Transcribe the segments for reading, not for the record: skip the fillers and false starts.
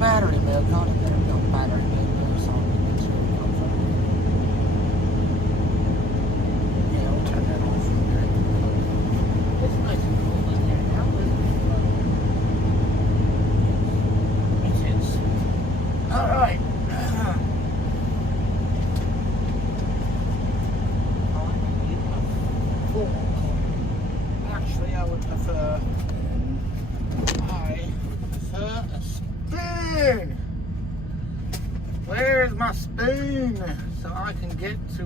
battery mode, not a better no battery mode or something. That's where we come from. Yeah, we'll turn that off from there. It's nice and cold in here now, isn't it? It is. Alright. Actually, I would prefer a spoon. Where's my spoon? So I can get to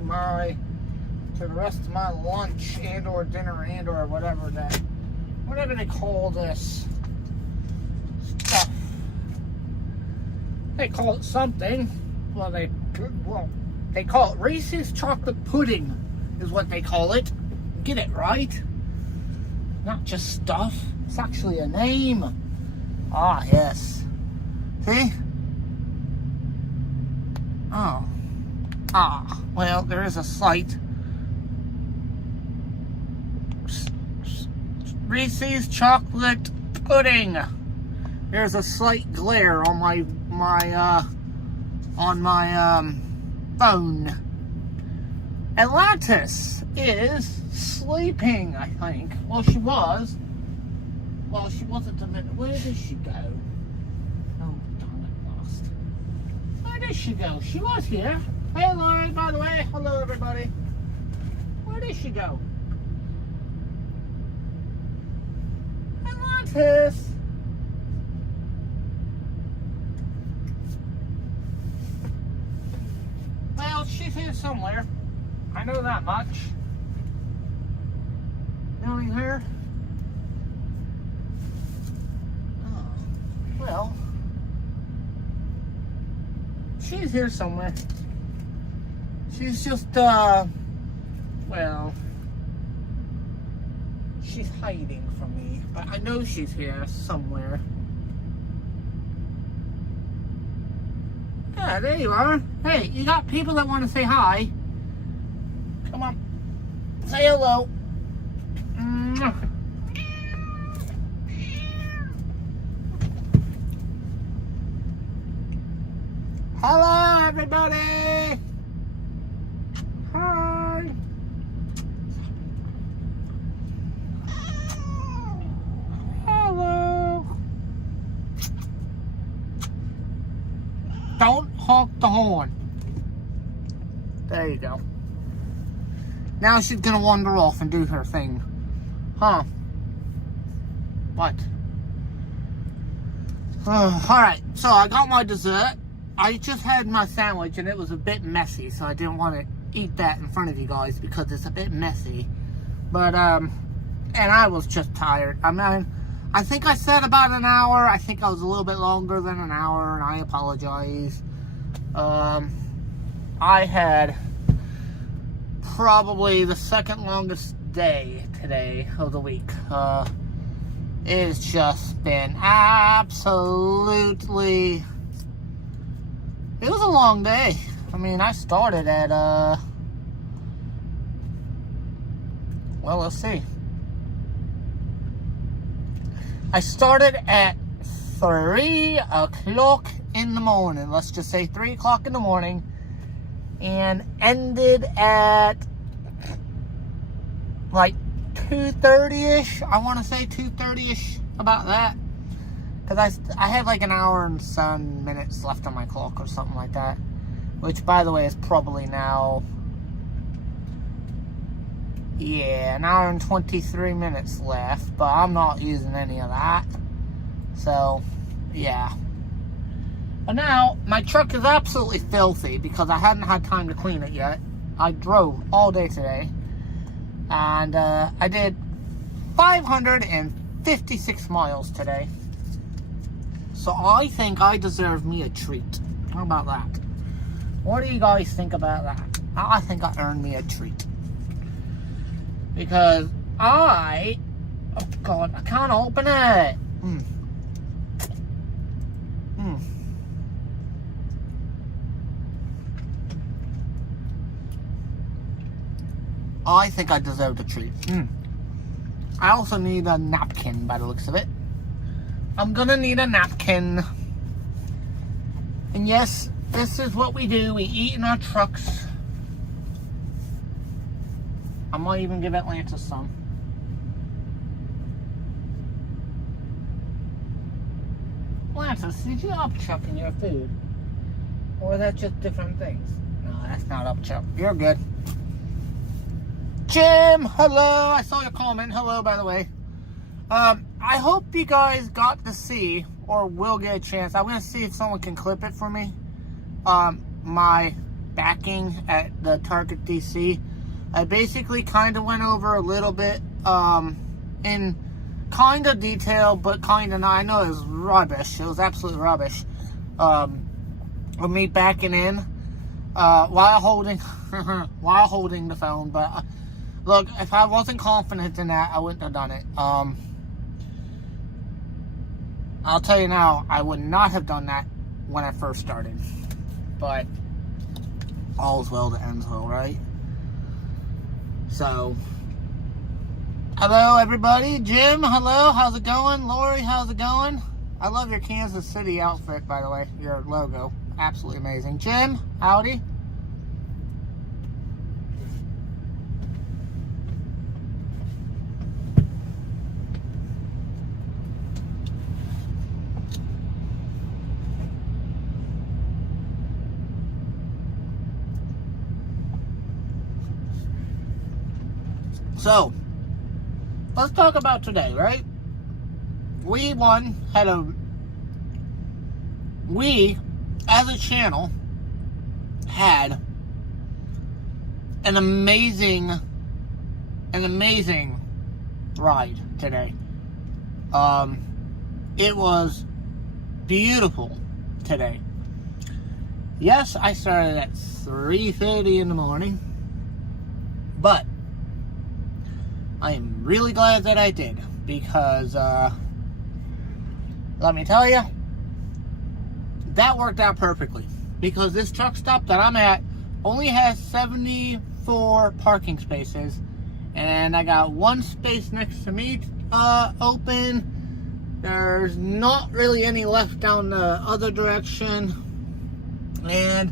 the rest of my lunch and or dinner and or whatever they call this stuff. They call it something. Well, they call it Reese's chocolate pudding is what they call it. Get it right. Not just stuff. It's actually a name. Ah, yes. See? Oh. Ah, well, there is a slight Reese's chocolate pudding. There's a slight glare on my phone. Atlantis is sleeping, I think. Well, she was. Well, she wasn't a minute. Where did she go? Oh, darn it, lost. Where did she go? She was here. Hey, Lauren, by the way. Hello, everybody. Where did she go? Atlantis. Well, she's here somewhere. I know that much. Knowing her. Oh, well, she's here somewhere. She's just, well, she's hiding from me, but I know she's here somewhere. Yeah, there you are. Hey, you got people that want to say hi. Come on. Say hello. Hello, everybody. Hi. Hello. Don't honk the horn. There you go. Now she's gonna wander off and do her thing. Huh? What? Alright, so I got my dessert. I just had my sandwich and it was a bit messy, so I didn't want to eat that in front of you guys because it's a bit messy. But, and I was just tired. I mean, I think I said about an hour. I think I was a little bit longer than an hour, and I apologize. I had probably the second longest day today of the week. It's just been absolutely... It was a long day. I mean, I started at, well, let's see. I started at 3 o'clock in the morning. Let's just say 3 o'clock in the morning. And ended at, like, 2:30-ish. I want to say 2:30-ish, about that. Because I had like an hour and some minutes left on my clock or something like that. Which, by the way, is probably now... Yeah, an hour and 23 minutes left. But I'm not using any of that. So, yeah. But now, my truck is absolutely filthy because I hadn't had time to clean it yet. I drove all day today. And I did 556 miles today. So I think I deserve me a treat. How about that? What do you guys think about that? I think I earned me a treat. Because oh God, I can't open it. I think I deserved a treat. I also need a napkin by the looks of it. I'm gonna need a napkin. And yes, this is what we do. We eat in our trucks. I might even give Atlantis some. Atlantis, did you upchuck in your food? Or is that just different things? No, that's not upchuck. You're good. Jim, hello. I saw your comment. Hello, by the way. I hope you guys got to see, or will get a chance. I'm going to see if someone can clip it for me. My backing at the Target DC. I basically kind of went over a little bit in kind of detail, but kind of not. I know it was rubbish. It was absolute rubbish. With me backing in while holding while holding the phone. But look, if I wasn't confident in that, I wouldn't have done it. I'll tell you now, I would not have done that when I first started. But all's well that ends well, right? So, hello everybody. Jim, hello. How's it going? Lori, how's it going? I love your Kansas City outfit, by the way. Your logo. Absolutely amazing. Jim, howdy. So, let's talk about today, right? We, as a channel, had an amazing ride today. It was beautiful today. Yes, I started at 3:30 in the morning, but I am really glad that I did, because let me tell you, that worked out perfectly, because this truck stop that I'm at only has 74 parking spaces, and I got one space next to me open. There's not really any left down the other direction, and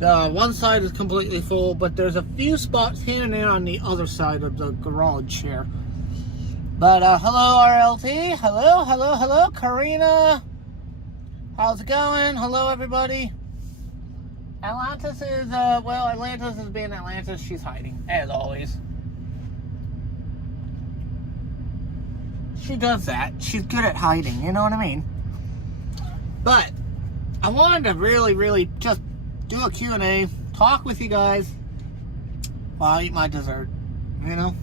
one side is completely full, but there's a few spots here and there on the other side of the garage here. But hello RLT, hello Karina, how's it going? Hello everybody. Atlantis is well, Atlantis is being Atlantis. She's hiding as always. She does that. She's good at hiding, you know what I mean? But I wanted to really just do a Q&A, talk with you guys while I eat my dessert, you know?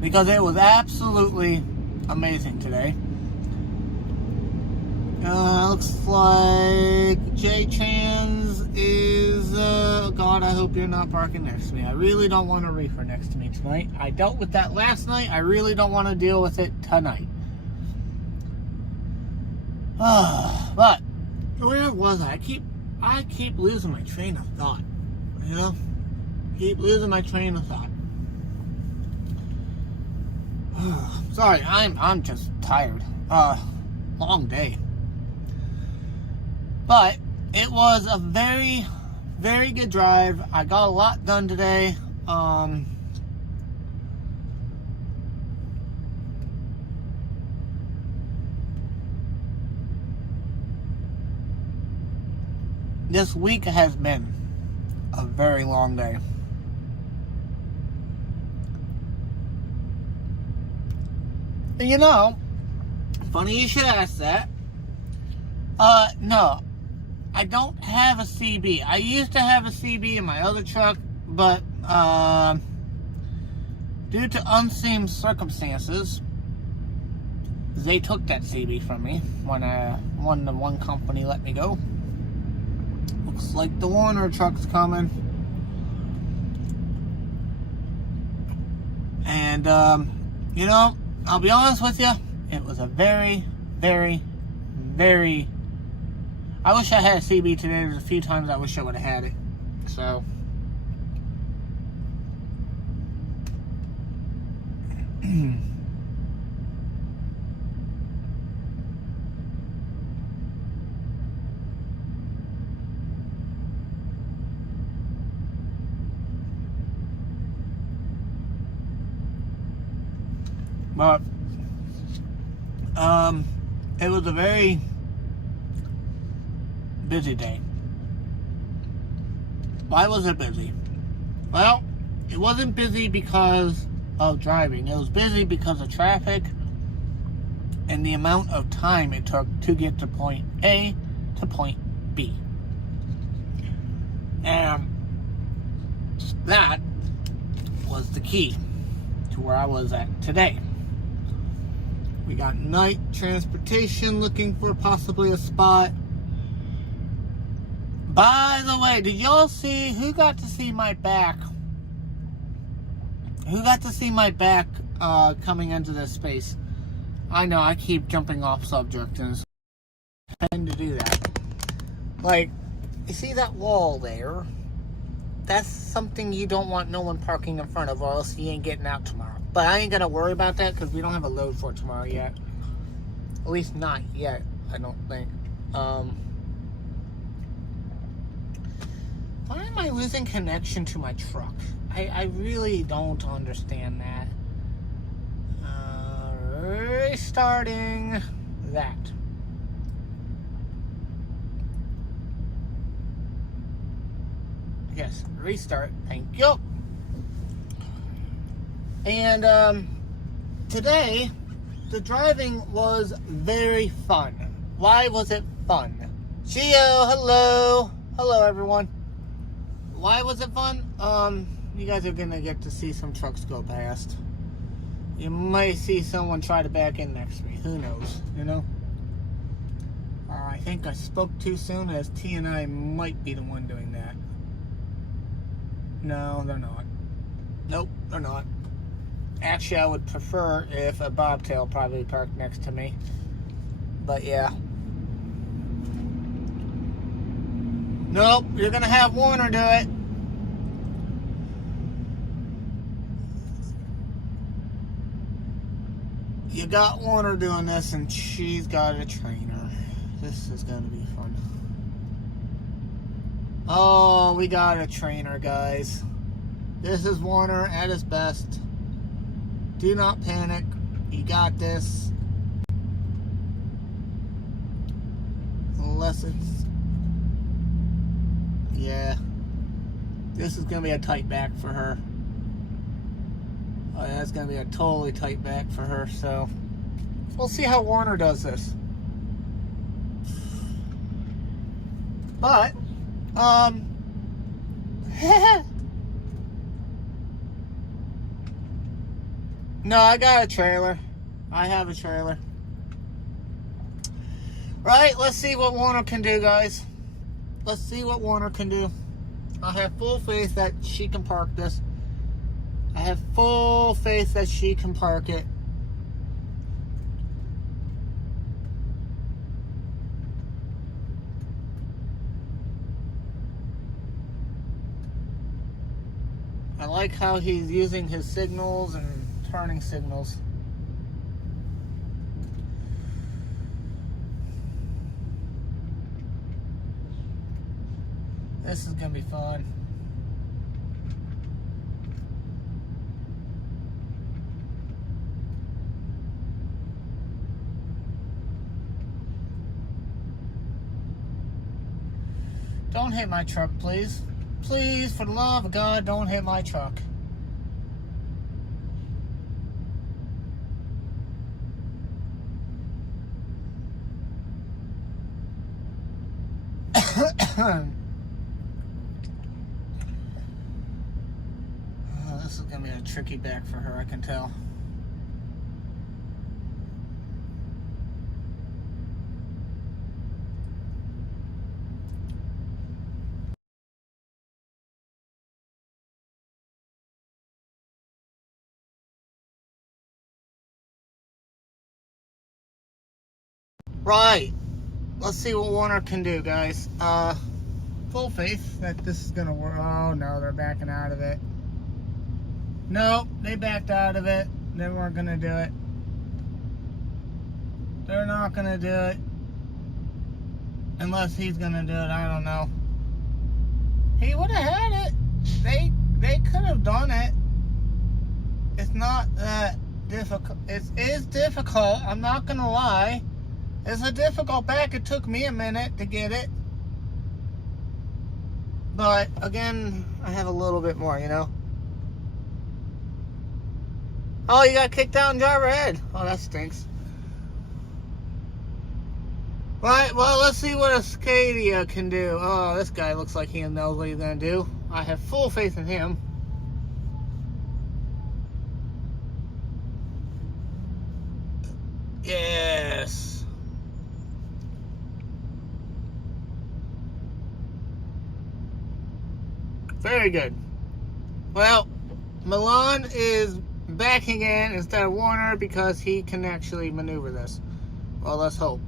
Because it was absolutely amazing today. Looks like Jay Chan's is, God, I hope you're not parking next to me. I really don't want a reefer next to me tonight. I dealt with that last night. I really don't want to deal with it tonight. But, where was I? I keep losing my train of thought, you know? Keep losing my train of thought. Sorry, I'm just tired. Long day. But it was a very, very good drive. I got a lot done today. This week has been a very long day. And you know, funny you should ask that. No, I don't have a CB. I used to have a CB in my other truck, but due to unseen circumstances, they took that CB from me when the one company let me go. Looks like the Warner truck's coming. And, you know, I'll be honest with you, it was a very, very, very... I wish I had a CB today. There's a few times I wish I would have had it. So... But it was a very busy day. Why was it busy? Well, it wasn't busy because of driving. It was busy because of traffic and the amount of time it took to get to point A to point B. And that was the key to where I was at today. We got night transportation looking for possibly a spot. By the way, did y'all see, who got to see my back? Who got to see my back coming into this space? I know, I keep jumping off subject and I tend to do that. Like, you see that wall there? That's something you don't want no one parking in front of, or else you ain't getting out tomorrow. But I ain't gonna worry about that because we don't have a load for tomorrow yet. At least not yet, I don't think. Why am I losing connection to my truck? I really don't understand that. Restarting that. Yes, restart. Thank you. And today, the driving was very fun. Why was it fun? Gio, hello. Hello, everyone. Why was it fun? You guys are gonna get to see some trucks go past. You might see someone try to back in next to me. Who knows, you know? I think I spoke too soon, as T and I might be the one doing that. No, they're not. Nope, they're not. Actually, I would prefer if a bobtail probably parked next to me. But yeah. Nope, you're gonna have Warner do it. You got Warner doing this, and she's got a trainer. This is gonna be fun. Oh, we got a trainer, guys. This is Warner at his best. Do not panic. You got this. Unless it's... Yeah. This is going to be a tight back for her. Oh, yeah, it's going to be a totally tight back for her, so... We'll see how Warner does this. But, no, I got a trailer. I have a trailer. Right, let's see what Warner can do, guys. Let's see what Warner can do. I have full faith that she can park this. I have full faith that she can park it. I like how he's using his signals and turning signals. This is gonna be fun. Don't hit my truck, please. Please, for the love of God, don't hit my truck. This is gonna be a tricky back for her, I can tell. Right. Let's see what Warner can do, guys. Full faith that this is gonna work. Oh no, they're backing out of it. Nope, they backed out of it. They weren't gonna do it. They're not gonna do it. Unless he's gonna do it, I don't know. He would have had it. They could have done it. It's not that difficult. It is difficult, I'm not gonna lie. It's a difficult back. It took me a minute to get it. But again, I have a little bit more, you know. Oh, you got kicked out in driver head. Oh, that stinks. Right, well, let's see what a Scadia can do. Oh, this guy looks like he knows what he's going to do. I have full faith in him. Yes. Very good. Well, Milan is back again instead of Warner because he can actually maneuver this. Well, let's hope.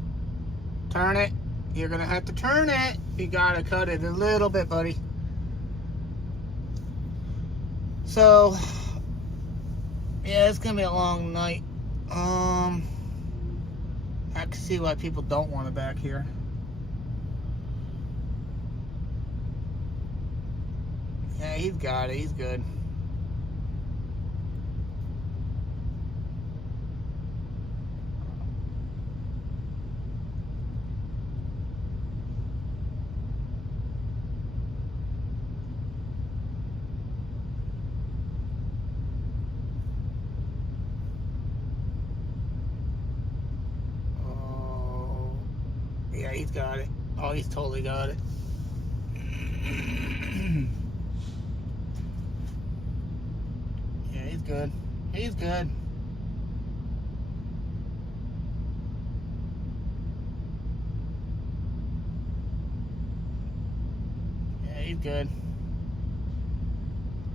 Turn it. You're going to have to turn it. You got to cut it a little bit, buddy. So, yeah, it's going to be a long night. I can see why people don't want it back here. Yeah, he's got it. He's good. Yeah, he's got it. Oh, he's totally got it. Yeah, he's good. He's good. Yeah, he's good.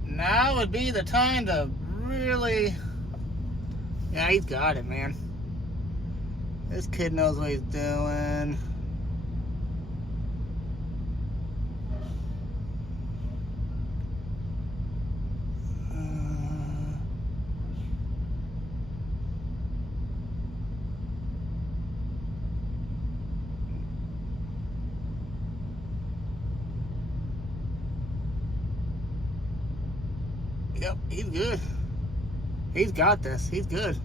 Now would be the time to really... Yeah, he's got it, man. This kid knows what he's doing. Yep, he's good. He's got this. He's good.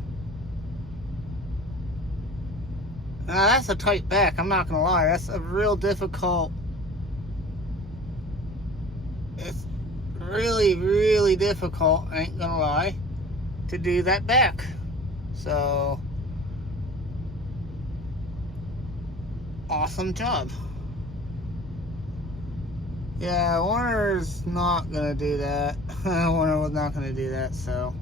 Now, that's a tight back. I'm not going to lie. That's a real difficult... It's really, really difficult, I ain't going to lie, to do that back. So, awesome job. Yeah, Warner's not going to do that. Warner was not going to do that, so...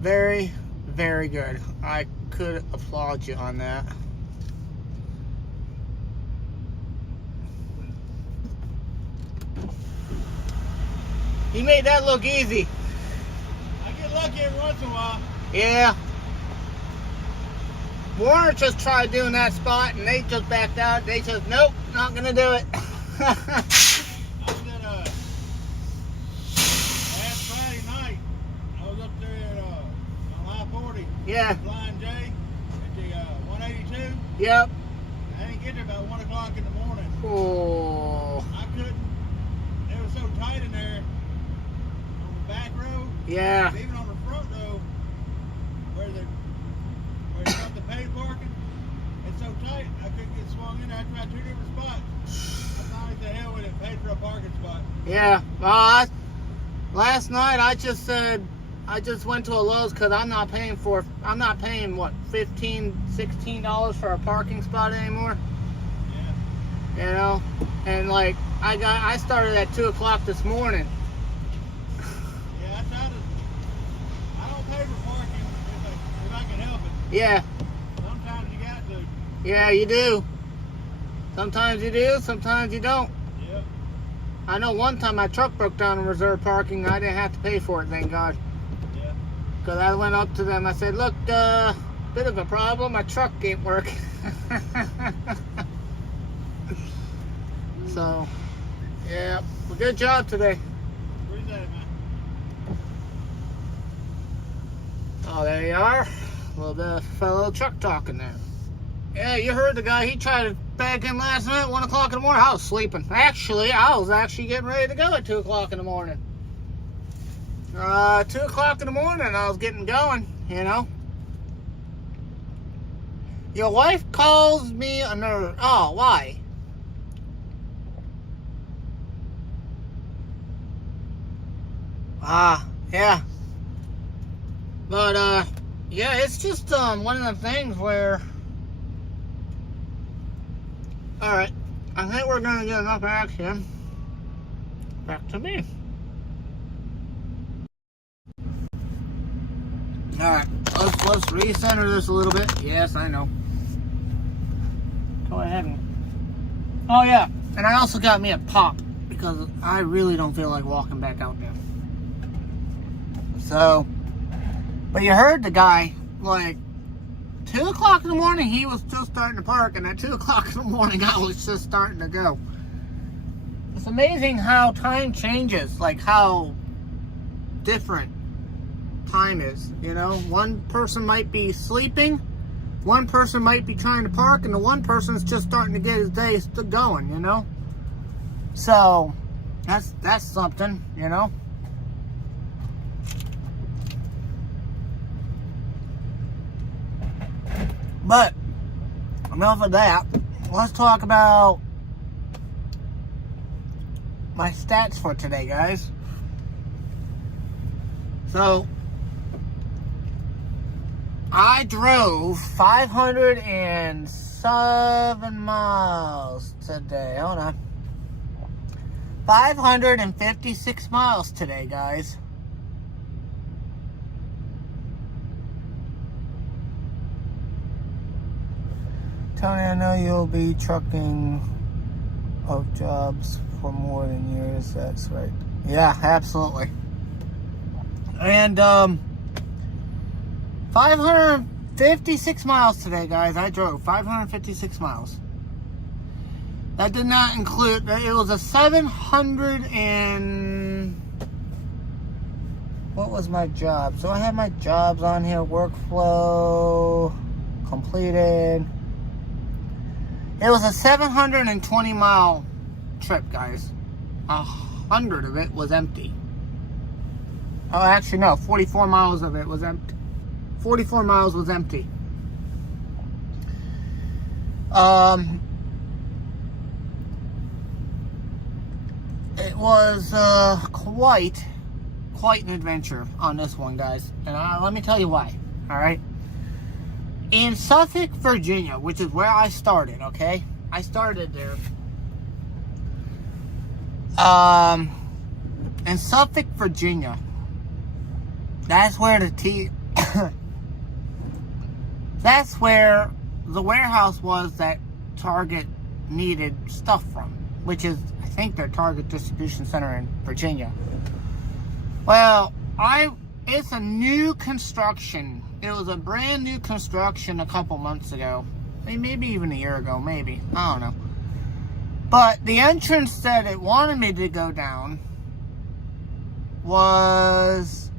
Very, very good. I could applaud you on that. You made that look easy. I get lucky every once in a while. Yeah. Warner just tried doing that spot and they just backed out. They just, nope, not gonna do it. I was at last Friday night. I was up there at on I-40. Yeah. Flying J at the 182. Yep. I didn't get there about 1 o'clock in the morning. Oh. I couldn't. It was so tight in there on the back road. Yeah. Even on the front road where it's got the paid parking. It's so tight I couldn't get swung in there. I tried 2 different spots. I finally said hell with it, paid for a parking spot. Yeah. Well, last night I just said I just went to a Lowe's because I'm not paying what, $15, $16 for a parking spot anymore. Yeah. You know, and like I started at 2 o'clock this morning. Yeah, I don't pay for parking if I can help it. Yeah. Sometimes you got to. Yeah, you do. Sometimes you do, sometimes you don't. Yep. I know one time my truck broke down in reserve parking. I didn't have to pay for it, thank God. Yeah. Because I went up to them. I said, look, bit of a problem. My truck ain't working. So, yeah, well, good job today. Where's that, man? Oh, there you are. A little bit of fellow truck talking there. Yeah, you heard the guy. He tried to back in last night, 1 o'clock in the morning. I was sleeping. Actually, I was getting ready to go at 2 o'clock in the morning. 2 o'clock in the morning, I was getting going, you know. Your wife calls me a nerd. Oh, why? Yeah. But, yeah, it's just, one of the things where... Alright, I think we're gonna get enough action. Back to me. Alright, let's recenter this a little bit. Yes, I know. Go ahead and... Oh, yeah, and I also got me a pop, because I really don't feel like walking back out there. So, but you heard the guy, like, 2 o'clock in the morning, he was still starting to park, and at 2 o'clock in the morning, I was just starting to go. It's amazing how time changes, like how different time is, you know? One person might be sleeping, one person might be trying to park, and the one person's just starting to get his day going, you know? So, that's something, you know? But, enough of that. Let's talk about my stats for today, guys. So, I drove 507 miles today. Hold on. 556 miles today, guys. Tony, I know you'll be trucking of jobs for more than years. That's right. Yeah, absolutely. And 556 miles today, guys. I drove 556 miles. That did not include, it was a 700 and... What was my job? So I have my jobs on here. Workflow completed. It was a 720 mile trip, guys. 100 of it was empty. Oh, actually, no. 44 miles of it was empty. 44 miles was empty. It was quite an adventure on this one, guys. And let me tell you why. All right. In Suffolk, Virginia, which is where I started, okay? I started there. In Suffolk, Virginia, that's where that's where the warehouse was that Target needed stuff from, which is, I think, their Target distribution center in Virginia. Well, it's a new construction. It was a brand new construction a couple months ago. Maybe even a year ago, maybe. I don't know. But the entrance that it wanted me to go down was...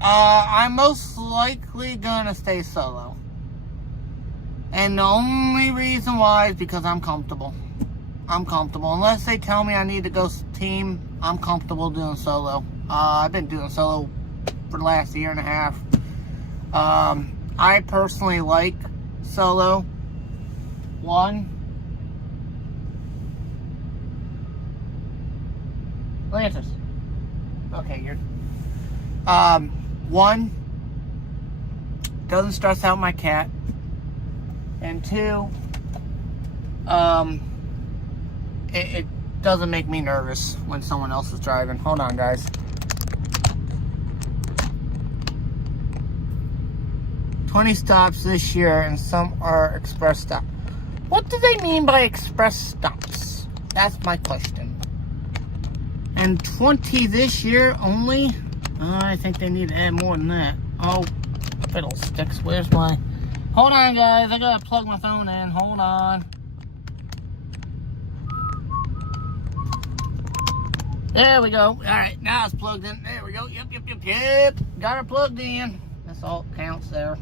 I'm most likely gonna stay solo. And the only reason why is because I'm comfortable. I'm comfortable. Unless they tell me I need to go team, I'm comfortable doing solo. I've been doing solo for the last year and a half. I personally like solo. One, Lantis. Okay, you're... One, doesn't stress out my cat. And two, it doesn't make me nervous when someone else is driving. Hold on, guys. "20 stops this year, and some are express stops." What do they mean by express stops? That's my question. And 20 this year only? I think they need to add more than that. Oh, fiddlesticks. Where's my... Hold on, guys. I gotta plug my phone in. Hold on. There we go. All right, now it's plugged in. There we go. Yep. Got it plugged in. That's all that counts there.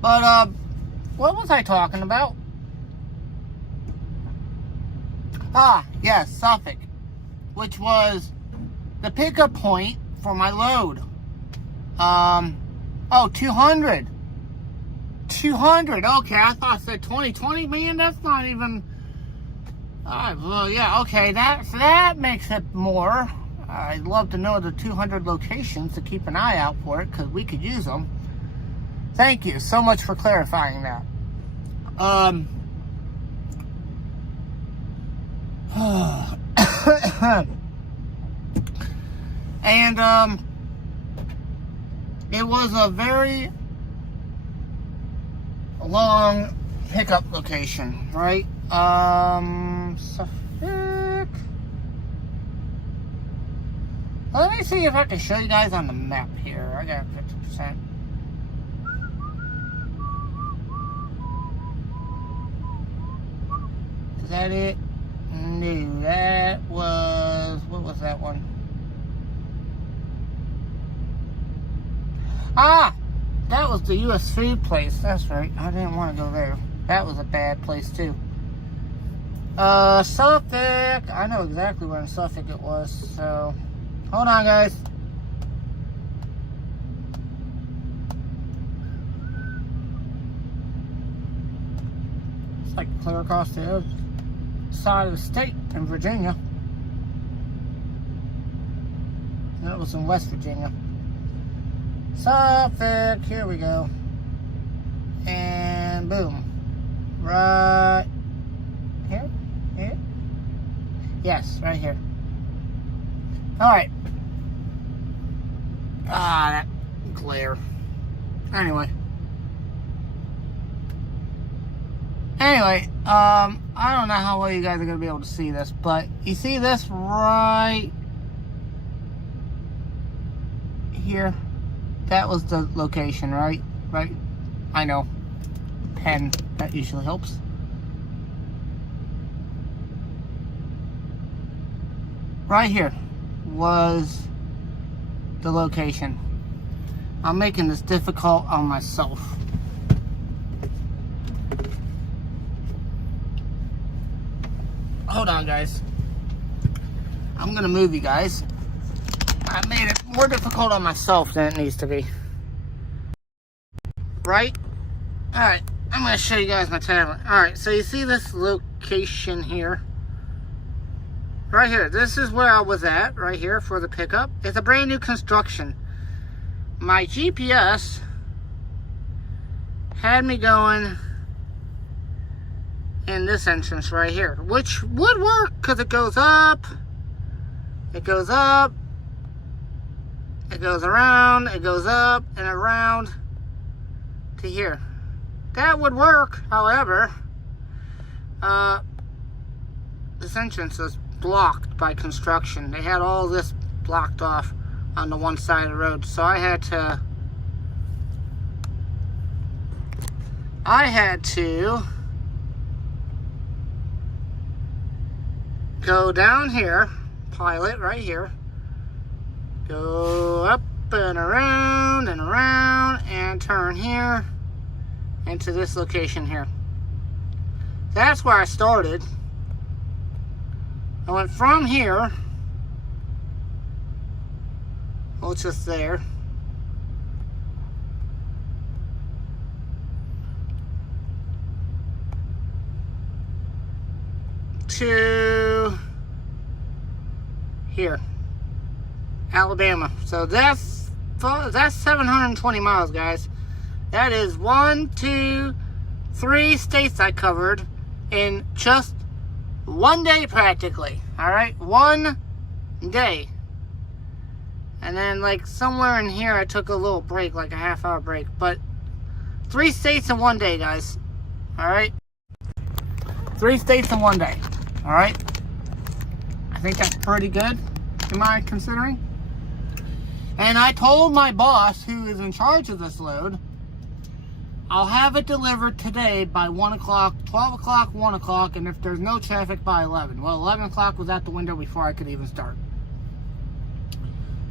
But, what was I talking about? Ah, yes, Suffolk, which was the pickup point for my load. 200. 200. Okay, I thought I said 20. Man, that's not even. Alright, well, yeah, okay, that makes it more. I'd love to know the 200 locations to keep an eye out for it, because we could use them. Thank you so much for clarifying that. And, it was a very long pickup location, right? Suffolk. Let me see if I can show you guys on the map here. I got 50%. Is that it? No, that was, what was that one? Ah, that was the U.S. food place. That's right. I didn't want to go there. That was a bad place too. Suffolk. I know exactly where in Suffolk it was. So, hold on, guys. It's like clear across the other side of the state in Virginia. And it was in West Virginia. Suffolk, here we go. And boom. Right here? Here? Yes, right here. Alright. Ah, that glare. Anyway, I don't know how well you guys are going to be able to see this, but you see this right here? That was the location, right? Right? I know. Pen, that usually helps. Right here was the location. I'm making this difficult on myself. Hold on, guys. I'm gonna move you guys. I made it more difficult on myself than it needs to be. Right? Alright, I'm gonna show you guys my tablet. Alright, so you see this location here? Right here. This is where I was at, right here, for the pickup. It's a brand new construction. My GPS had me going in this entrance right here, which would work because it goes up, it goes up, it goes around, it goes up and around to here. That would work. However, this entrance is blocked by construction. They had all this blocked off on the one side of the road, so I had to go down here, pilot right here, go up and around and turn here into this location here. That's where I started. I went from here, well, it's just there, to here, Alabama. So that's 720 miles, guys. That is 1, 2, 3 states I covered in just one day, practically. All right, one day. And then, like, somewhere in here, I took a little break, like a half-hour break. But 3 states in one day, guys. All right, 3 states in one day. All right, I think that's pretty good, am I considering? And I told my boss, who is in charge of this load, I'll have it delivered today by 1 o'clock, 12 o'clock, 1 o'clock, and if there's no traffic, by 11. Well, 11 o'clock was out the window before I could even start.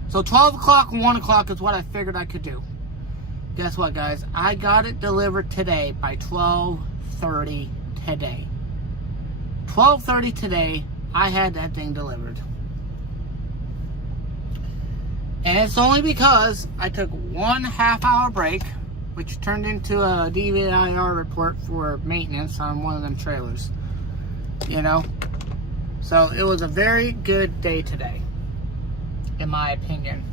So 12 o'clock and 1 o'clock is what I figured I could do. Guess what, guys? I got it delivered today by 12:30 today. 12:30 today, I had that thing delivered. And it's only because I took 1 half-hour break, which turned into a DVIR report for maintenance on one of them trailers. You know? So it was a very good day today, in my opinion.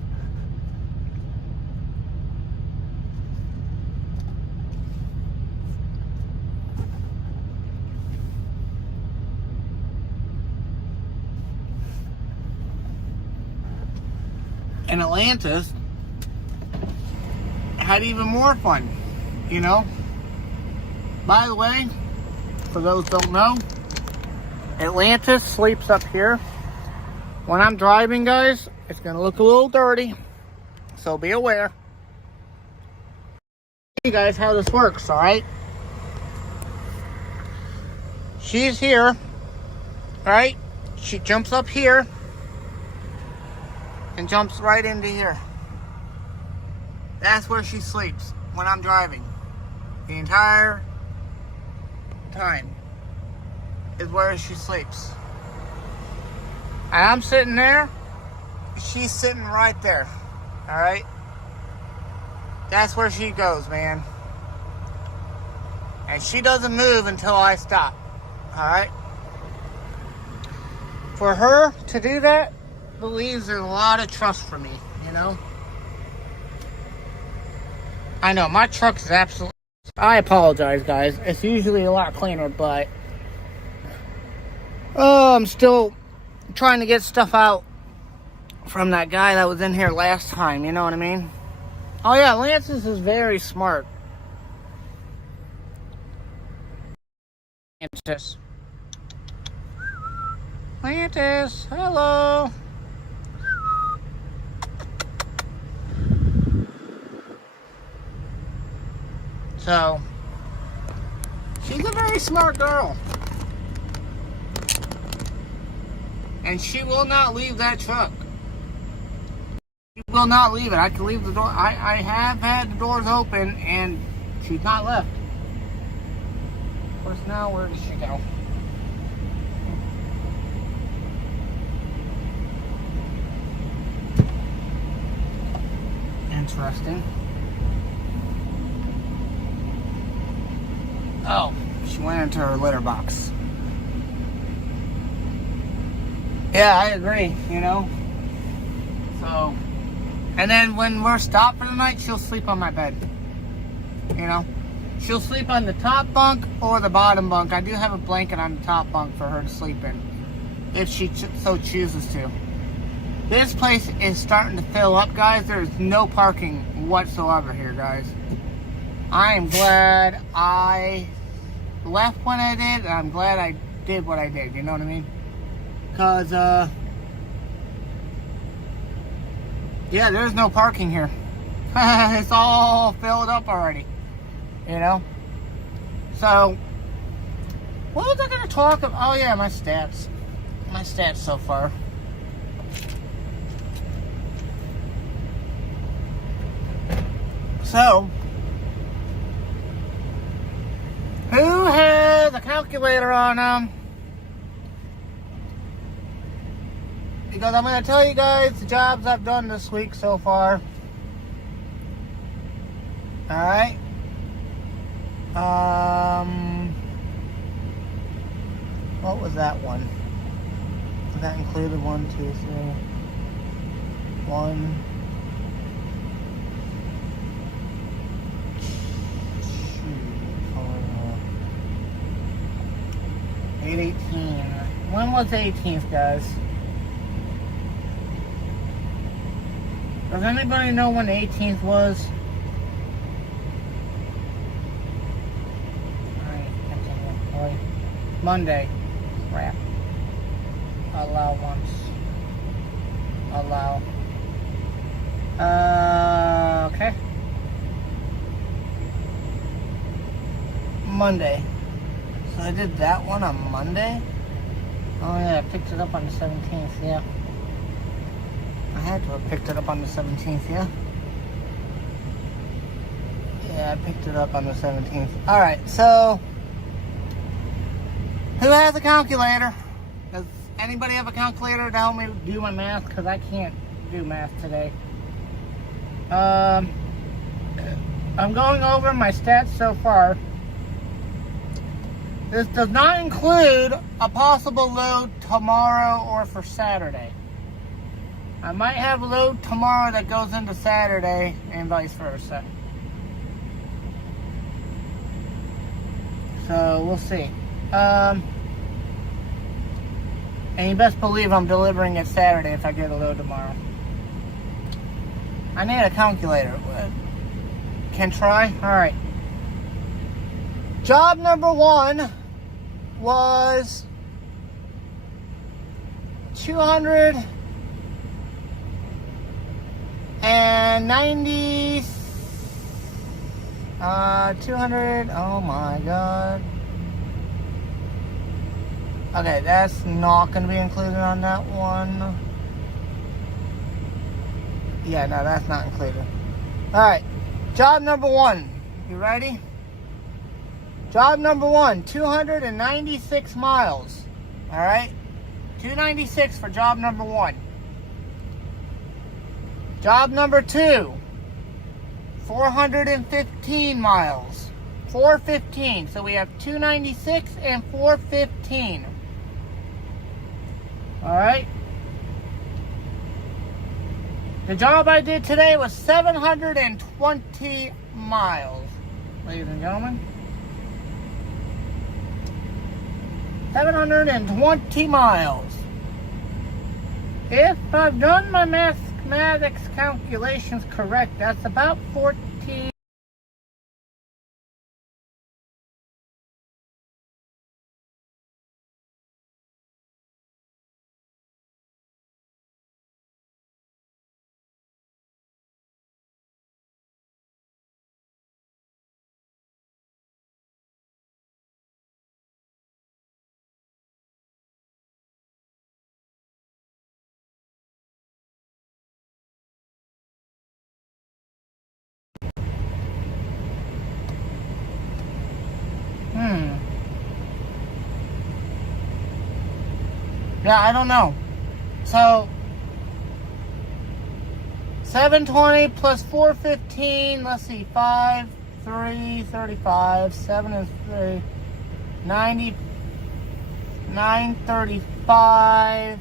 And Atlantis had even more fun, you know? By the way, for those who don't know, Atlantis sleeps up here. When I'm driving, guys, it's going to look a little dirty, so be aware. You guys, how this works, alright? She's here, right? She jumps up here and jumps right into here. That's where she sleeps when I'm driving. The entire time is where she sleeps. And I'm sitting there, she's sitting right there. Alright? That's where she goes, man. And she doesn't move until I stop. Alright? For her to do that, believes there's a lot of trust for me, you know? I know, my truck is absolutely... I apologize, guys. It's usually a lot cleaner, but... Oh, I'm still trying to get stuff out from that guy that was in here last time, you know what I mean? Oh yeah, Lance's is very smart. Lantis. Lantis, hello. So, she's a very smart girl. And she will not leave that truck. She will not leave it. I can leave the door. I have had the doors open and she's not left. Of course, now where does she go? Interesting. Oh, she went into her litter box. Yeah, I agree, you know. So, and then when we're stopped for the night, she'll sleep on my bed. You know, she'll sleep on the top bunk or the bottom bunk. I do have a blanket on the top bunk for her to sleep in, if she so chooses to. This place is starting to fill up, guys. There's no parking whatsoever here, guys. I am glad I left when I did, and I'm glad I did what I did, you know what I mean? Because, yeah, there's no parking here. It's all filled up already, you know? So, what was I going to talk about? Oh, yeah, my stats. My stats so far. So, who has a calculator on them? Because I'm going to tell you guys the jobs I've done this week so far. Alright. What was that one? That included 1, 2, 3. 1. 8/18. When was the 18th, guys? Does anybody know when the 18th was? Alright, continue. Alright. Monday. Crap. Allow once. Allow. Okay. Monday. So I did that one on Monday. Oh yeah, I picked it up on the 17th, yeah. I had to have picked it up on the 17th, yeah? Yeah, I picked it up on the 17th. Alright, so who has a calculator? Does anybody have a calculator to help me do my math? Because I can't do math today. I'm going over my stats so far. This does not include a possible load tomorrow or for Saturday. I might have a load tomorrow that goes into Saturday and vice versa. So we'll see. And you best believe I'm delivering it Saturday if I get a load tomorrow. I need a calculator. Can try? Alright. Job number 1 was 290 200, oh my god. Okay, that's not going to be included on that one. Yeah, no, that's not included. Alright, job number 1. You ready? Job number 1, 296 miles. Alright? 296 for job number 1. Job number 2, 415 miles. 415. So we have 296 and 415. Alright? The job I did today was 720 miles, ladies and gentlemen. 720 miles. If I've done my mathematics calculations correct, that's about 14. Yeah, I don't know. So 720 plus 415, let's see, 5, 3, 35, 7 is 3, 90, 935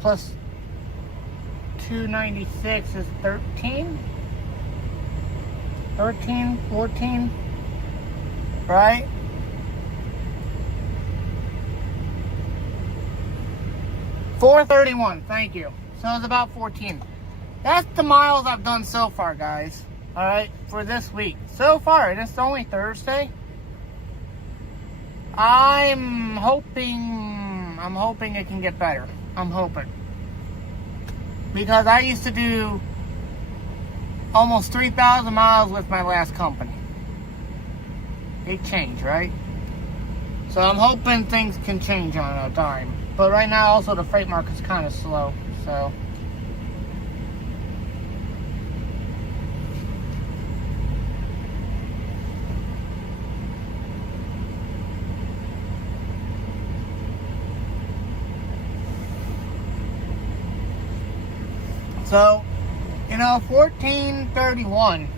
plus 296 is 13, 14, right? $431, thank you. So it's about 14. That's the miles I've done so far, guys. Alright, for this week. So far, and it's only Thursday. I'm hoping it can get better. I'm hoping. Because I used to do almost 3,000 miles with my last company. Big change, right? So I'm hoping things can change on a dime. But right now, also, the freight market's kind of slow, so. So, 1431.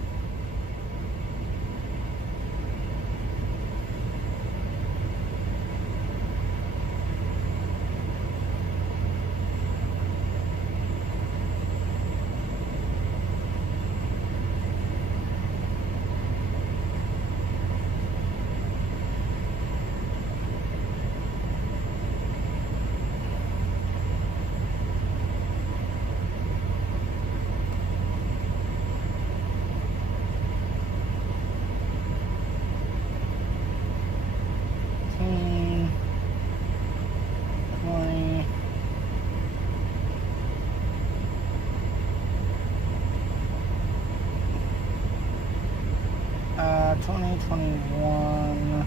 $20, $21.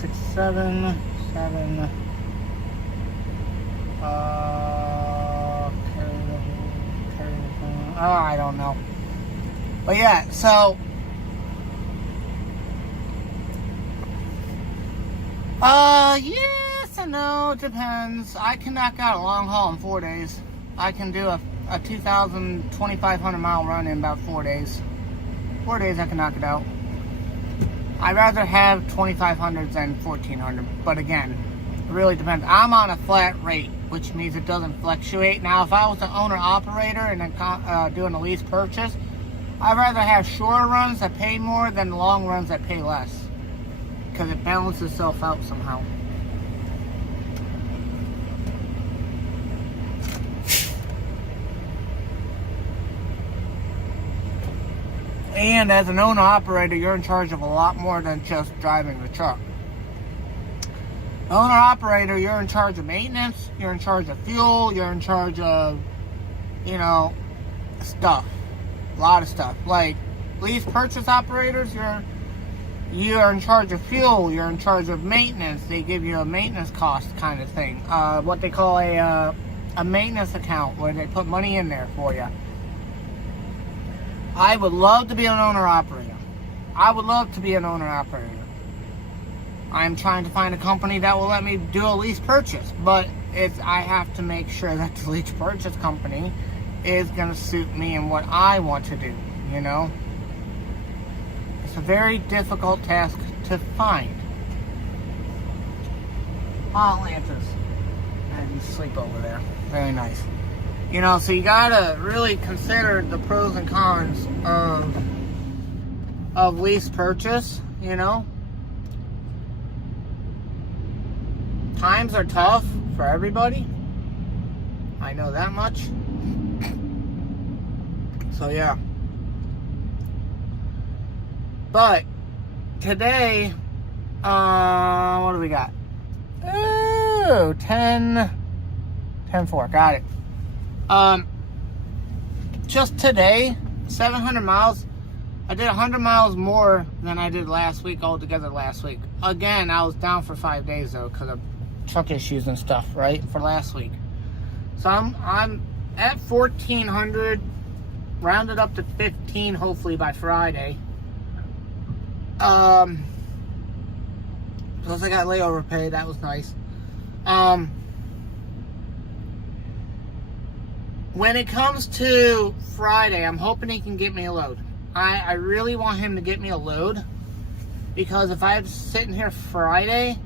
677. Oh, I don't know. But yeah, so yes and no, it depends. I can knock out a long haul in 4 days. I can do a 2,500 mile run in about 4 days. 4 days I can knock it out. I'd rather have 2,500 than 1,400, but again, it really depends. I'm on a flat rate, which means it doesn't fluctuate. Now, if I was an owner-operator and then doing a lease purchase, I'd rather have shorter runs that pay more than long runs that pay less, because it balances itself out somehow. And as an owner-operator, you're in charge of a lot more than just driving the truck. Owner-operator, you're in charge of maintenance, you're in charge of fuel, you're in charge of, you know, stuff. A lot of stuff. Like, lease purchase operators, you're in charge of fuel, you're in charge of maintenance. They give you a maintenance cost kind of thing. What they call a maintenance account, where they put money in there for you. I would love to be an owner-operator. I would love to be an owner-operator. I'm trying to find a company that will let me do a lease purchase, but I have to make sure that the lease purchase company is going to suit me and what I want to do, you know? It's a very difficult task to find. Atlantis. And you sleep over there. Very nice. You know, so you gotta really consider the pros and cons of lease purchase, you know? Times are tough for everybody. I know that much. So yeah. But today, what do we got? Ooh, 10-4, got it. Just today, 700 miles. I did 100 miles more than I did last week altogether last week. Again, I was down for 5 days though because of truck issues and stuff, right, for last week. So I'm at 1,400, rounded up to 15 hopefully by Friday. Plus I got layover pay, that was nice. When it comes to Friday, I'm hoping he can get me a load. I really want him to get me a load, because if I'm sitting here Friday,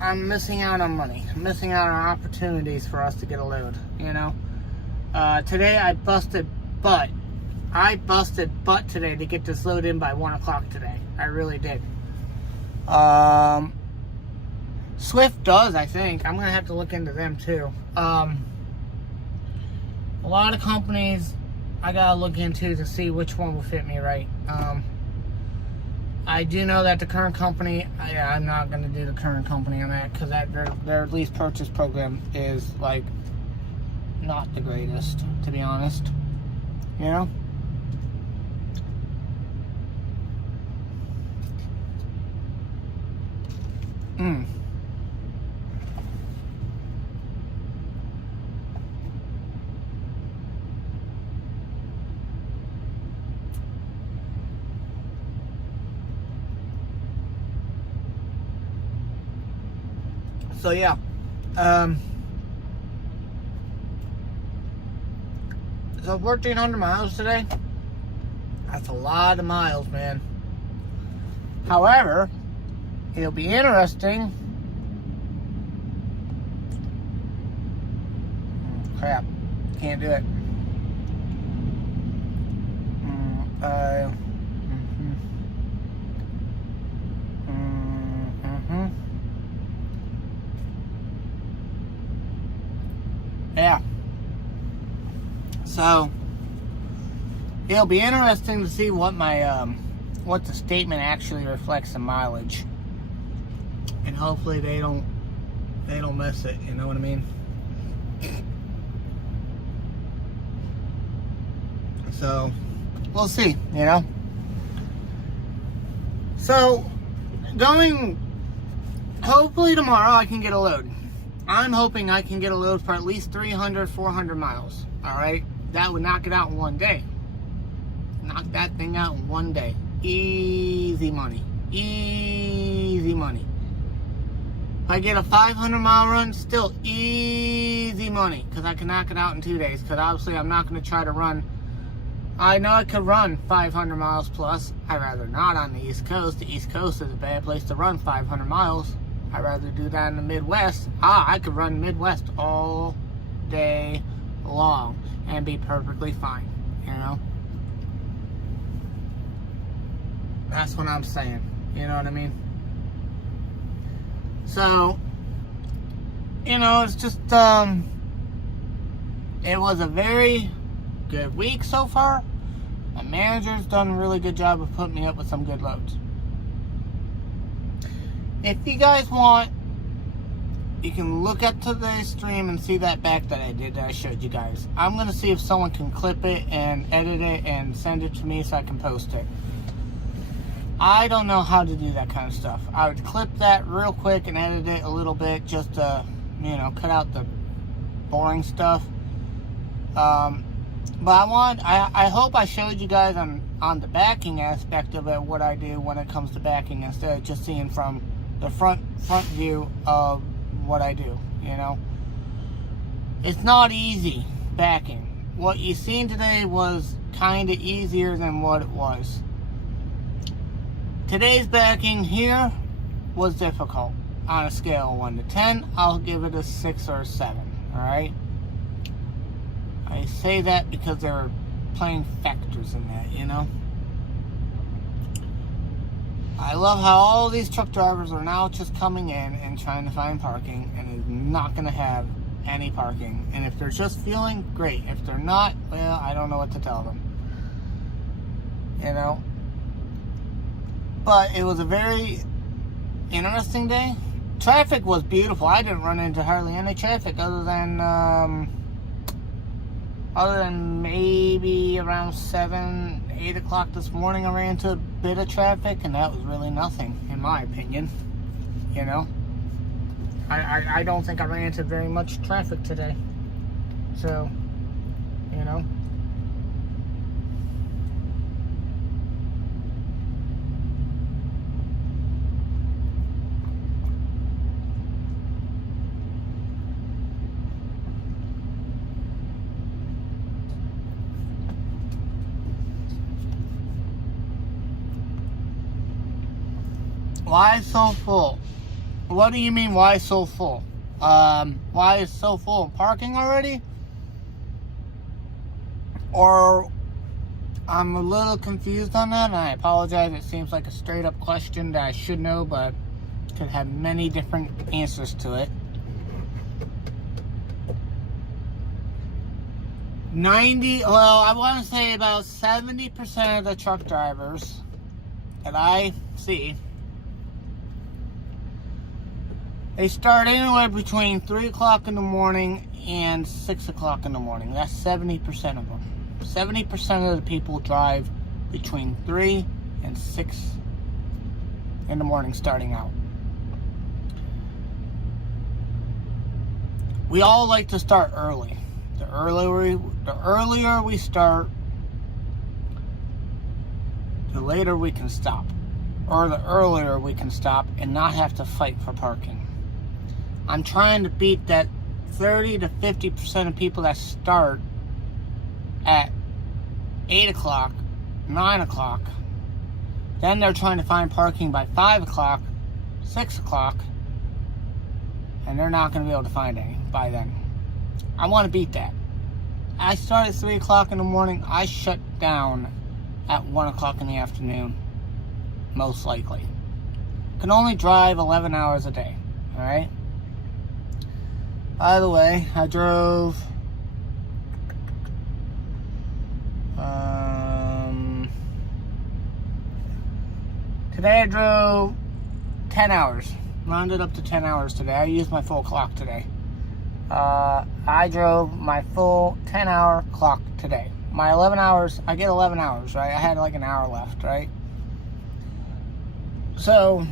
I'm missing out on money. I'm missing out on opportunities for us to get a load, you know. Today I busted butt. I busted butt today to get this load in by 1 o'clock today. I really did. Swift does, I think. I'm going to have to look into them too. A lot of companies I gotta look into to see which one will fit me right. I do know that the current company, I'm not gonna do the current company on that, because their lease purchase program is like not the greatest, to be honest. You know? So yeah, so 1,400 miles today. That's a lot of miles, man. However, it'll be interesting. Crap, can't do it. Yeah. So it'll be interesting to see what my what the statement actually reflects in mileage, and hopefully they don't miss it. You know what I mean? So we'll see. You know. So hopefully tomorrow I can get a load. I'm hoping I can get a load for at least 300, 400 miles. All right? That would knock it out in one day. Knock that thing out in one day. Easy money. Easy money. If I get a 500 mile run, still easy money. Because I can knock it out in 2 days. Because obviously I'm not going to try to run. I know I could run 500 miles plus. I'd rather not on the East Coast. The East Coast is a bad place to run 500 miles. I'd rather do that in the Midwest. I could run Midwest all day long and be perfectly fine, you know? That's what I'm saying, you know what I mean? So, you know, it's just, it was a very good week so far. My manager's done a really good job of putting me up with some good loads. If you guys want, you can look at today's stream and see that back that I did that I showed you guys. I'm going to see if someone can clip it and edit it and send it to me so I can post it. I don't know how to do that kind of stuff. I would clip that real quick and edit it a little bit just to, you know, cut out the boring stuff. But I hope I showed you guys on the backing aspect of it, what I do when it comes to backing, instead of just seeing from the front view of what I do, you know. It's not easy backing. What you seen today was kind of easier than what it was. Today's backing here was difficult. On a scale of 1 to 10, I'll give it a 6 or a 7, alright? I say that because there are playing factors in that, you know? I love how all these truck drivers are now just coming in and trying to find parking, and is not going to have any parking. And if they're just feeling, great. If they're not, well, I don't know what to tell them. You know? But it was a very interesting day. Traffic was beautiful. I didn't run into hardly any traffic other than maybe around 7, 8 o'clock this morning. I ran into a bit of traffic, and that was really nothing, in my opinion. You know? I don't think I ran into very much traffic today. So, you know? Why so full? What do you mean, why so full? Why is so full? Parking already? Or I'm a little confused on that, and I apologize. It seems like a straight up question that I should know, but could have many different answers to it. 90, well, I want to say about 70% of the truck drivers that I see, they start anywhere between 3 o'clock in the morning and 6 o'clock in the morning. That's 70% of them. 70% of the people drive between 3 and 6 in the morning starting out. We all like to start early. The earlier we start, the later we can stop. Or the earlier we can stop and not have to fight for parking. I'm trying to beat that 30 to 50% of people that start at 8 o'clock, 9 o'clock. Then they're trying to find parking by 5 o'clock, 6 o'clock, and they're not going to be able to find any by then. I want to beat that. I start at 3 o'clock in the morning. I shut down at 1 o'clock in the afternoon, most likely. Can only drive 11 hours a day, alright? By the way, I drove today I drove 10 hours. Rounded up to 10 hours today. I used my full clock today. I drove my full 10-hour clock today. My 11 hours, I get 11 hours, right? I had like an hour left, right? So,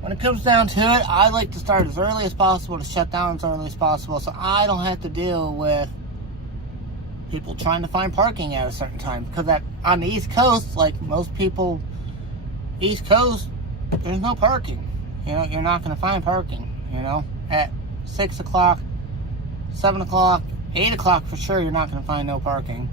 when it comes down to it, I like to start as early as possible to shut down as early as possible so I don't have to deal with people trying to find parking at a certain time. Because on the East Coast, like most people, East Coast, there's no parking. You know, you're not going to find parking, you know. At 6 o'clock, 7 o'clock, 8 o'clock for sure, you're not going to find no parking.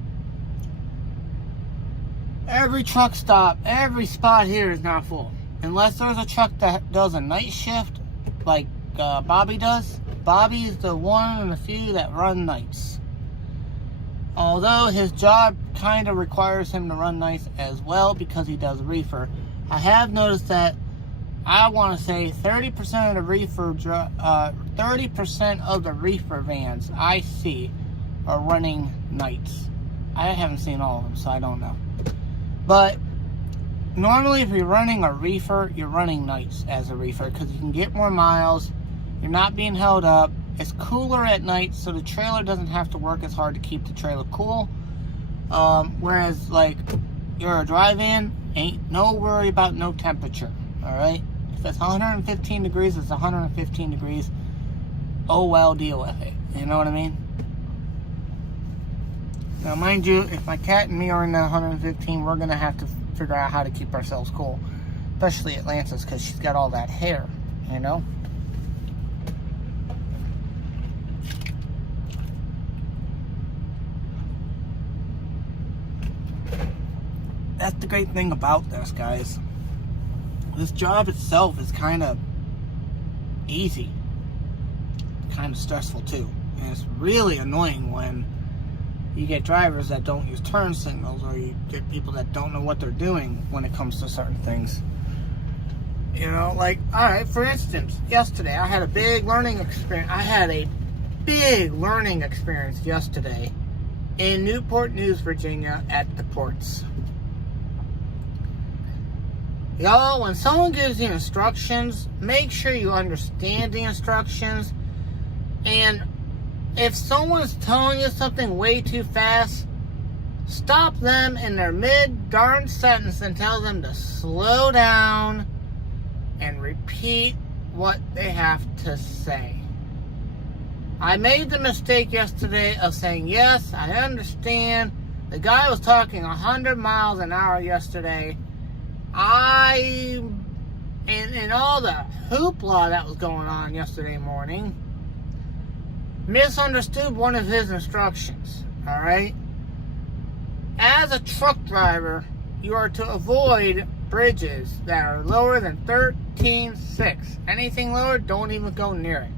Every truck stop, every spot here is not full. Unless there's a truck that does a night shift, like Bobby does. Bobby's the one and the few that run nights. Although his job kind of requires him to run nights as well because he does reefer. I have noticed that I want to say 30% of the reefer, 30% of the reefer vans I see are running nights. I haven't seen all of them, so I don't know. But normally, if you're running a reefer, you're running nights as a reefer because you can get more miles. You're not being held up. It's cooler at night, so the trailer doesn't have to work as hard to keep the trailer cool. Whereas, like, you're a drive-in, ain't no worry about no temperature. All right. If it's 115 degrees, it's 115 degrees. Oh well, deal with it. You know what I mean? Now, mind you, if my cat and me are in the 115, we're going to have to figure out how to keep ourselves cool. Especially Atlantis, because she's got all that hair, you know? That's the great thing about this, guys. This job itself is kind of easy. Kind of stressful, too. And it's really annoying when you get drivers that don't use turn signals, or you get people that don't know what they're doing when it comes to certain things. You know, like, alright, for instance, yesterday I had a big learning experience. Yesterday in Newport News, Virginia at the ports. Y'all, when someone gives you instructions, make sure you understand the instructions. And if someone's telling you something way too fast, stop them in their mid-darn sentence and tell them to slow down and repeat what they have to say. I made the mistake yesterday of saying, yes, I understand. The guy was talking 100 miles an hour yesterday. In all the hoopla that was going on yesterday morning, misunderstood one of his instructions, alright? As a truck driver, you are to avoid bridges that are lower than 13.6. Anything lower, don't even go near it.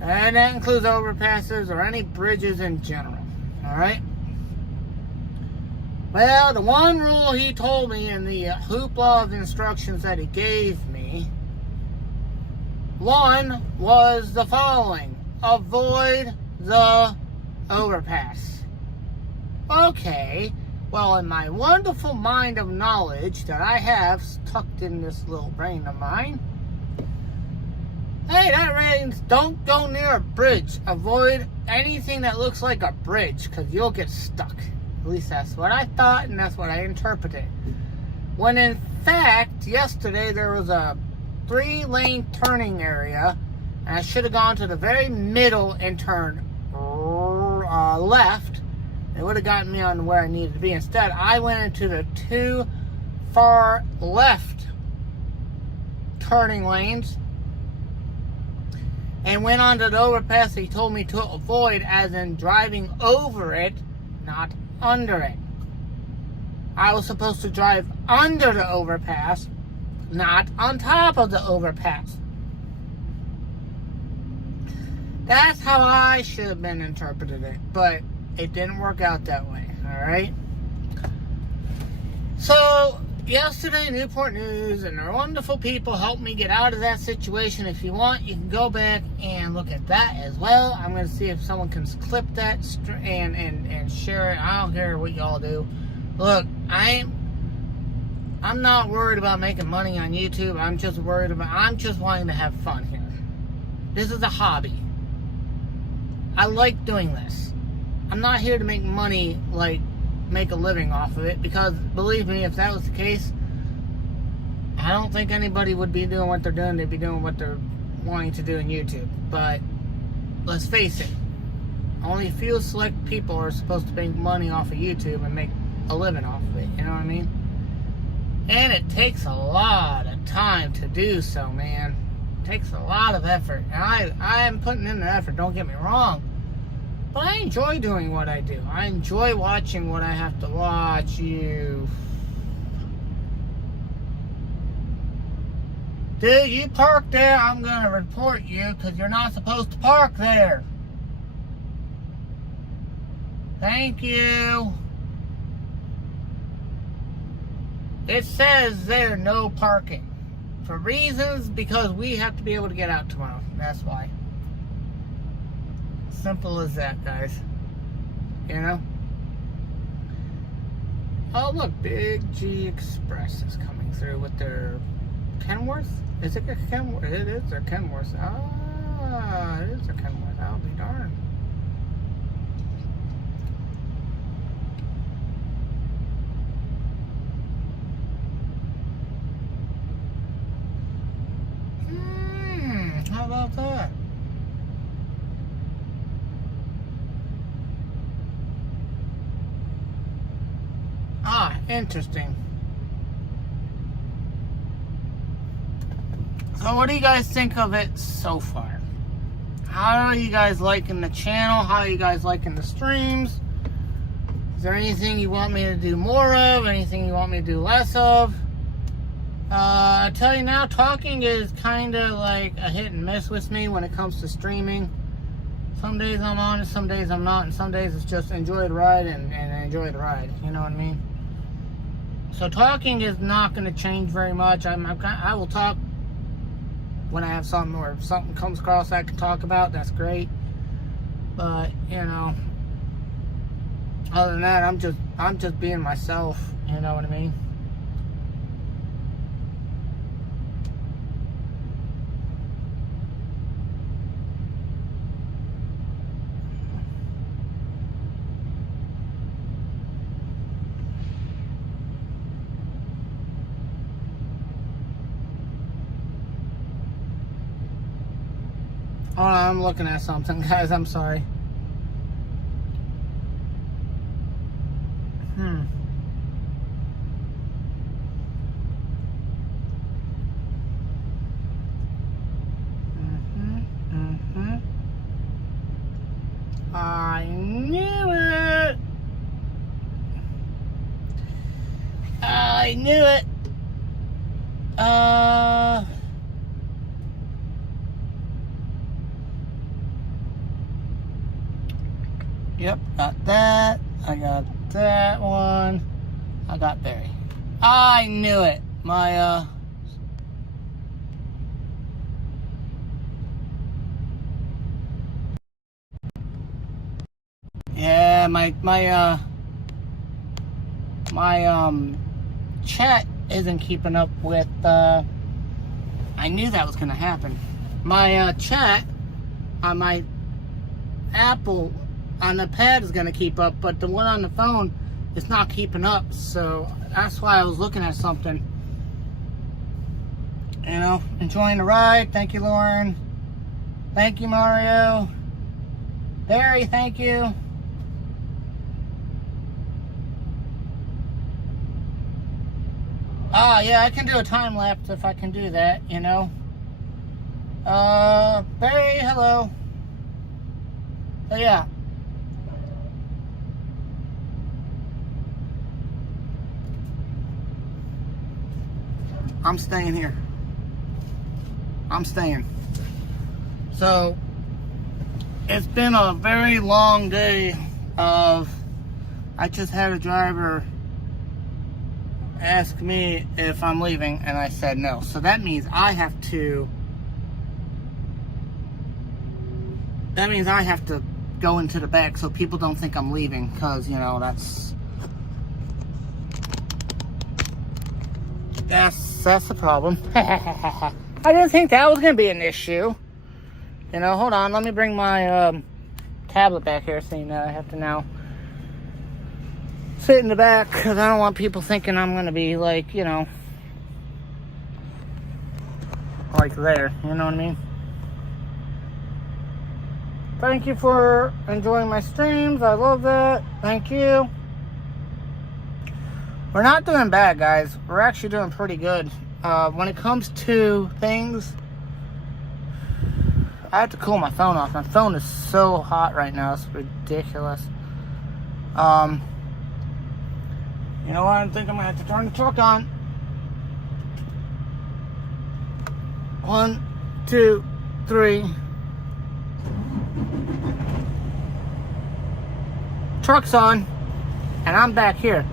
And that includes overpasses or any bridges in general, alright? Well, the one rule he told me in the hoopla of instructions that he gave me, one was the following: avoid the overpass. Okay, well, in my wonderful mind of knowledge that I have tucked in this little brain of mine, hey, that means don't go near a bridge. Avoid anything that looks like a bridge, because you'll get stuck. At least that's what I thought, and that's what I interpreted. When in fact, yesterday there was a 3-lane turning area, and I should have gone to the very middle and turned left. It would have gotten me on where I needed to be. Instead, I went into the 2 far left turning lanes and went onto the overpass he told me to avoid, as in driving over it, not under it. I was supposed to drive under the overpass, not on top of the overpass. That's how I should have been interpreted it, but it didn't work out that way, alright? So, yesterday, Newport News and their wonderful people helped me get out of that situation. If you want, you can go back and look at that as well. I'm going to see if someone can clip that and share it. I don't care what y'all do. Look, I'm not worried about making money on YouTube. I'm just wanting to have fun here. This is a hobby. I like doing this. I'm not here to make money, like make a living off of it, because believe me, if that was the case, I don't think anybody would be doing what they're doing. They'd be doing what they're wanting to do in YouTube. But let's face it, only a few select people are supposed to make money off of YouTube and make a living off of it. You know what I mean? And it takes a lot of time to do so, man. It takes a lot of effort. And I am putting in the effort, don't get me wrong. But I enjoy doing what I do. I enjoy watching what I have to watch. You... Dude, you park there, I'm going to report you because you're not supposed to park there. Thank you. It says there, no parking. For reasons, because we have to be able to get out tomorrow. That's why. Simple as that, guys. You know? Oh, look, Big G Express is coming through with their Kenworth? Is it a Kenworth? It is their Kenworth. Ah, it is their Kenworth. I'll be darned. How about that? Ah, interesting. So what do you guys think of it so far? How are you guys liking the channel? How are you guys liking the streams? Is there anything you want me to do more of? Anything you want me to do less of? I tell you now, talking is kind of like a hit and miss with me when it comes to streaming. Some days I'm on it, some days I'm not, and some days it's just enjoy the ride and enjoy the ride. You know what I mean? So talking is not going to change very much. I will talk when I have something, or if something comes across I can talk about. That's great. But you know, other than that, I'm just being myself. You know what I mean? Hold on, I'm looking at something, guys. I'm sorry. I knew it. I knew it. Yep, got that. I got that one. I got Barry. I knew it. Yeah, my chat isn't keeping up with, I knew that was gonna happen. My chat on my Apple on the pad is gonna keep up, but the one on the phone is not keeping up, so that's why I was looking at something. You know, enjoying the ride. Thank you, Lauren. Thank you, Mario. Barry, thank you. Ah, yeah, I can do a time lapse if I can do that, you know. Barry, hello. So yeah. I'm staying here. I'm staying. So, it's been a very long day of, I just had a driver ask me if I'm leaving, and I said no. So that means I have to go into the back so people don't think I'm leaving, because, you know, that's the problem. I didn't think that was going to be an issue. You know, hold on. Let me bring my tablet back here, seeing that I have to now sit in the back, because I don't want people thinking I'm going to be, like, you know, like there, you know what I mean? Thank you for enjoying my streams. I love that. Thank you. We're not doing bad, guys. We're actually doing pretty good. When it comes to things, I have to cool my phone off. My phone is so hot right now. It's ridiculous. You know what? I think I'm going to have to turn the truck on. 1, 2, 3. Truck's on, and I'm back here.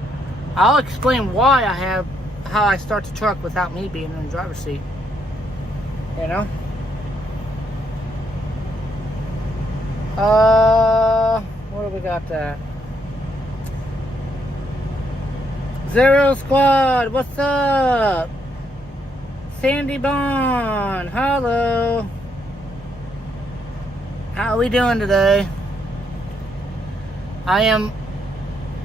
I'll explain why I have how I start the truck without me being in the driver's seat. You know? What do we got there? Zero Squad, what's up? Sandy Bond, hello. How are we doing today? I am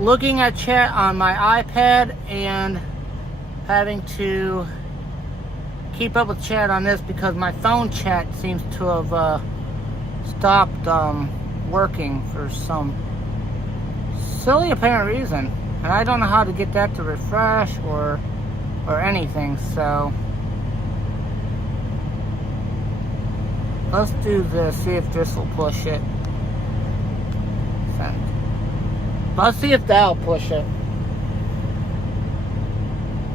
looking at chat on my iPad and having to keep up with chat on this because my phone chat seems to have stopped working for some silly apparent reason. And I don't know how to get that to refresh or anything, so let's do this, see if this will push it. Send. Let's see if that'll push it.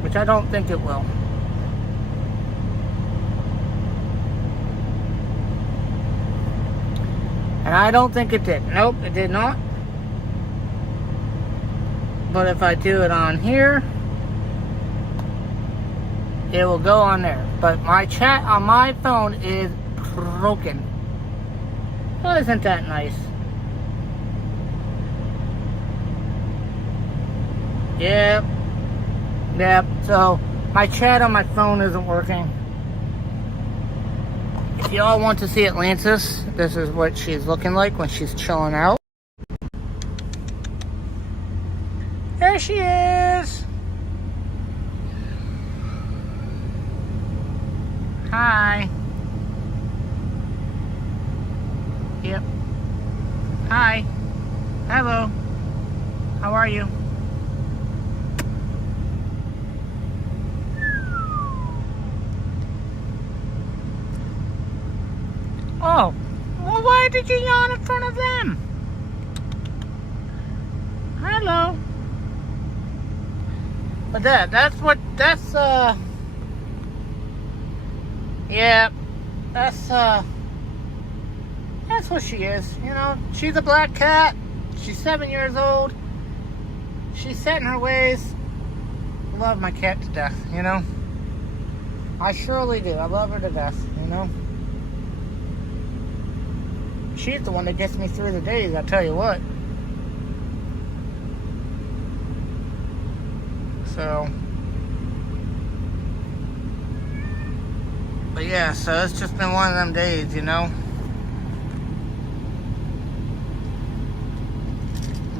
Which I don't think it will. And I don't think it did. Nope, it did not. But if I do it on here, it will go on there. But my chat on my phone is broken. Well, isn't that nice? Yep. Yep. So my chat on my phone isn't working. If y'all want to see Atlantis, this is what she's looking like when she's chilling out. There she is. Hi. Yep. Hi. Hello. How are you? Oh, well, why did you yawn in front of them? Hello. But that's what she is, you know. She's a black cat. She's 7 years old. She's set in her ways. Love my cat to death, you know. I surely do. I love her to death, you know. She's the one that gets me through the days, I tell you what. So, but yeah, so it's just been one of them days, you know.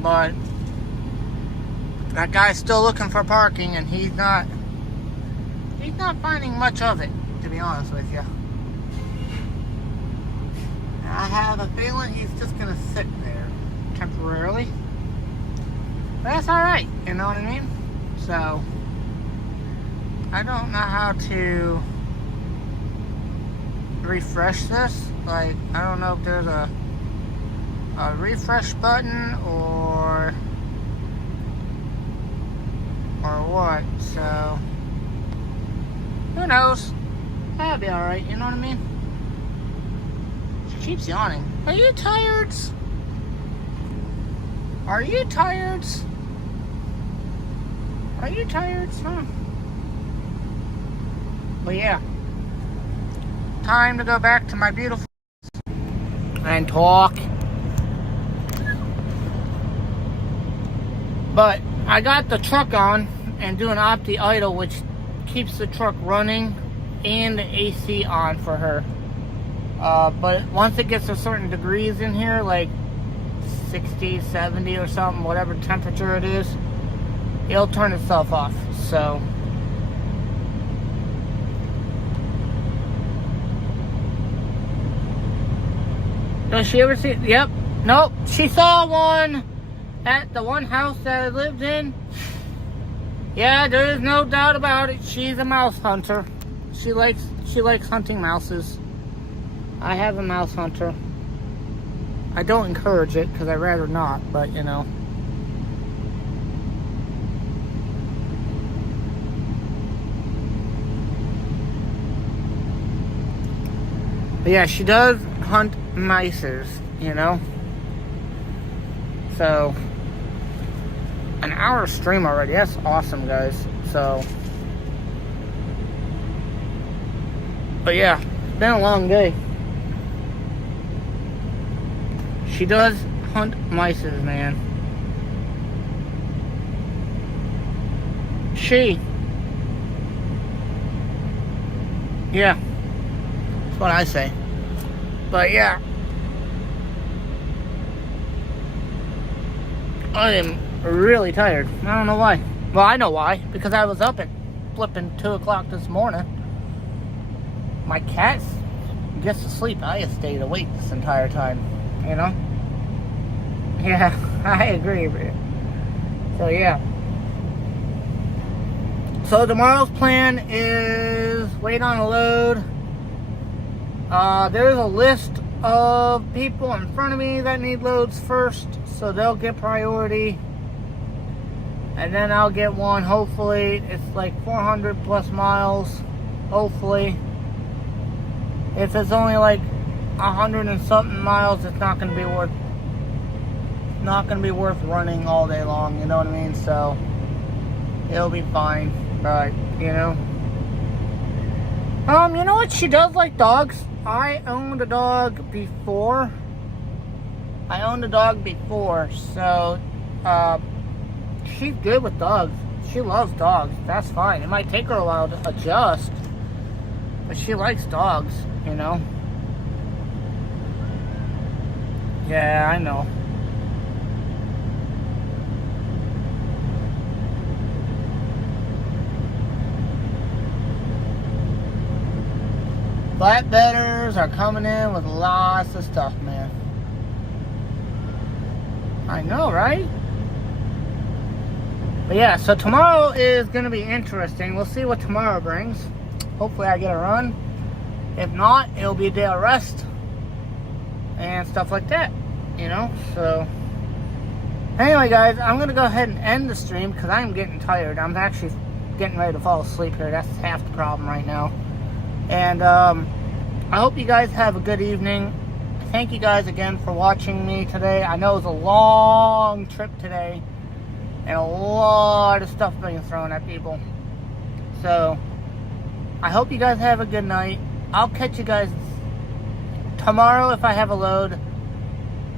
But that guy's still looking for parking, and he's not finding much of it, to be honest with you. I have a feeling he's just gonna sit there temporarily. But that's alright, you know what I mean? So, I don't know how to refresh this. Like, I don't know if there's a refresh button or what. So, who knows? That'll be alright, you know what I mean? She keeps yawning. Are you tired? Are you tired? Are you tired, huh? But yeah. Time to go back to my beautiful and talk. But I got the truck on and doing opti idle, which keeps the truck running and the AC on for her. But once it gets to certain degrees in here, like 60, 70 or something, whatever temperature it is, it'll turn itself off. So Does she ever see? Yep. Nope. She saw one at the one house that I lived in. Yeah, there is no doubt about it. She's a mouse hunter. She likes hunting mouses. I have a mouse hunter. I don't encourage it because I'd rather not, but you know. But yeah, she does hunt mices, you know. So, an hour stream already. That's awesome, guys. So, but yeah, it's been a long day. She does hunt mices, man. Yeah. That's what I say. But yeah. I am really tired. I don't know why. Well, I know why. Because I was up at flipping 2 o'clock this morning. My cat gets to sleep. I have stayed awake this entire time. You know? Yeah, I agree. So yeah. So tomorrow's plan is wait on a load. There's a list of people in front of me that need loads first, so they'll get priority. And then I'll get one, hopefully. It's like 400 plus miles, hopefully. If it's only like 100 and something miles, it's not going to be worth running all day long, you know what I mean? So it'll be fine, but you know. You know what? She does like dogs. I owned a dog before. So she's good with dogs. She loves dogs. That's fine. It might take her a while to adjust, but she likes dogs, you know. Yeah, I know. Flatbedders are coming in with lots of stuff, man. I know, right? But yeah, so tomorrow is going to be interesting. We'll see what tomorrow brings. Hopefully I get a run. If not, it'll be a day of rest and stuff like that, you know? So anyway, guys, I'm going to go ahead and end the stream because I'm getting tired. I'm actually getting ready to fall asleep here. That's half the problem right now. And I hope you guys have a good evening. Thank you guys again for watching me today. I know it was a long trip today and a lot of stuff being thrown at people. So I hope you guys have a good night. I'll catch you guys tomorrow if I have a load.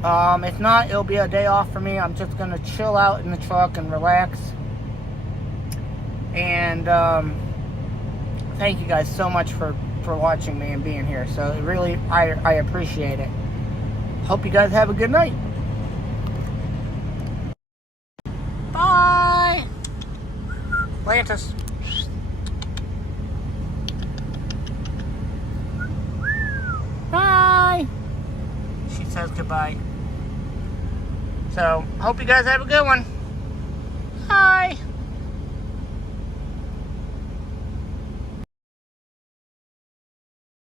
If not, it'll be a day off for me. I'm just going to chill out in the truck and relax. And thank you guys so much for watching me and being here. So really, I appreciate it. Hope you guys have a good night. Bye. Atlantis. Bye. She says goodbye. So, hope you guys have a good one. Bye.